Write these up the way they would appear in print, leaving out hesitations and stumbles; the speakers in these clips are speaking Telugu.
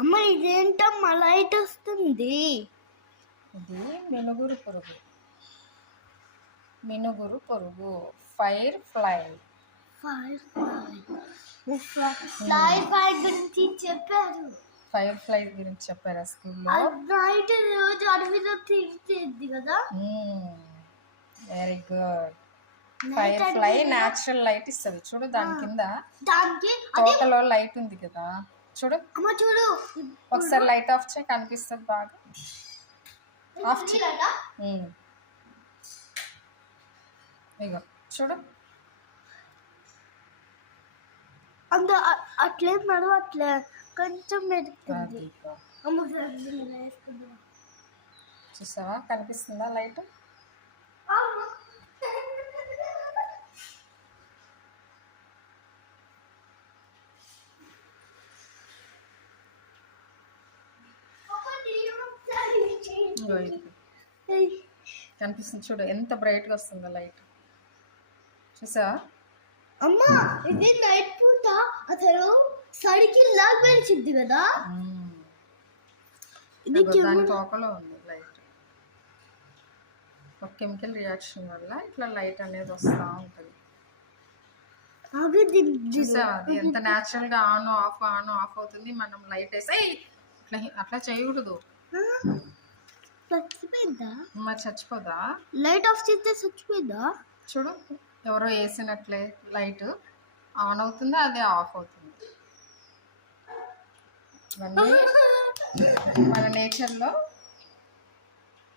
అమ్మ ఇదేంటమ్మా లైట్ వస్తుంది? ఇది మినుగురు పురుగు. మినుగురు పురుగు, ఫైర్ ఫ్లై. ఫ్లై ఫ్లై గురించి చెప్పారు. ఫైర్ ఫ్లై గురించి చెప్పారా స్కూల్లో? నైట్ రోజు అడవిలో తిరిగేది కదా. Very good. Fire fly natural light ఇస్తుంది. చూడు దాని కింద దానికి తోకలో లైట్ ఉంది కదా, చూడు. అమ్మ చూడు ఒకసారి లైట్ ఆఫ్ చేయి, కనిపిస్తుంది బాగా. ఆఫ్ చేయి. ఇగో చూడు. అంత అట్లే మనం అట్లే కొంచెం మెరుస్తుంది. చూసావా, కనిపిస్తుందా లైట్? కనిపిస్తుంది చూడు, ఎంత బ్రైట్గా వస్తుందో లైట్. చూసావా? అమ్మా ఇది నైట్ పూట అసలు సైకిల్ లాగా వెలిచింది కదా. ఇది దాని తోకలో ఉంది లైట్. ఒక కెమికల్ రియాక్షన్ వల్ల ఇట్లా లైట్ అనేది వస్తూ ఉంటుంది. చూసావా, అది ఎంత న్యాచురల్ గా ఆన్ ఆఫ్ అవుతుంది. మనం లైట్ వేసి అట్లా చేయకూడదు. మరి చచ్చిపోదా? లైట్ ఆఫ్ చేస్తే చచ్చిపోయిందా? చూడు, ఎవరో వేసినట్లే లైట్ ఆన్ అవుతుంది, అదే ఆఫ్ అవుతుంది. ఇవన్నీ మన నేచర్లో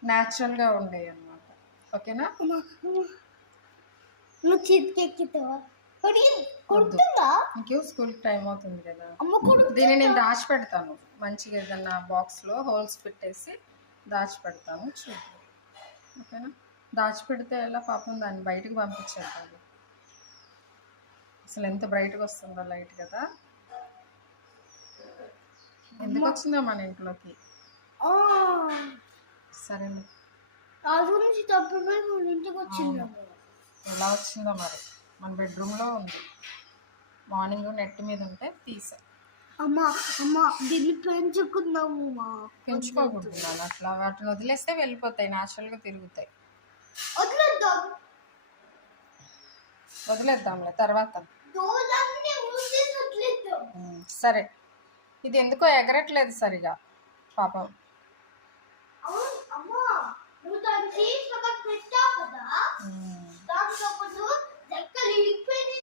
న్యాచురల్గా ఉండేవి అన్నమాట. ఓకేనా? ఇంకే స్కూల్కి టైం అవుతుంది కదా. దీన్ని నేను దాచి పెడతాను మంచిగా, ఏదన్నా బాక్స్లో హోల్స్ పెట్టేసి దాచి పెడతాను. చూద్దాం. ఓకేనా? దాచిపెడితే ఎలా పాపం, దాన్ని బయటకు పంపించేద్దాం. అసలు ఎంత బ్రైట్గా వస్తుందో లైట్ కదా. ఎందుకు వచ్చిందో మన ఇంట్లోకి. సరే, ఎలా వచ్చిందో మరి. మన బెడ్రూమ్లో ఉంది. మార్నింగ్ నెట్ మీద ఉంటే తీసా. దీన్ని పెంచుకుందాము. పెంచుకోకూడదు నాన్న, అట్లా వాటిని వదిలేస్తే వెళ్ళిపోతాయి, న్యాచురల్గా తిరుగుతాయి. వదిలేద్దాంలే తర్వాత. సరే, ఇది ఎందుకో ఎగరట్లేదు సరిగా పాపం.